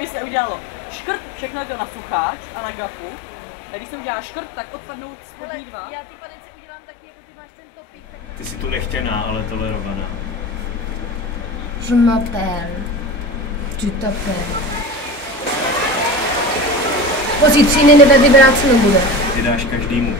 By se udělalo škrt, všechno je to na sucháč a na gafu. A když se udělá škrt, tak odpadnou spodní dva. Já ty panence udělám taky, jako ty máš ten topík. Tak... Ty jsi tu nechtěná, ale tolerovaná. Je m'appelle. Tu t'appelles. Po zítří nevede, vybrat se nebude. Ty dáš každému.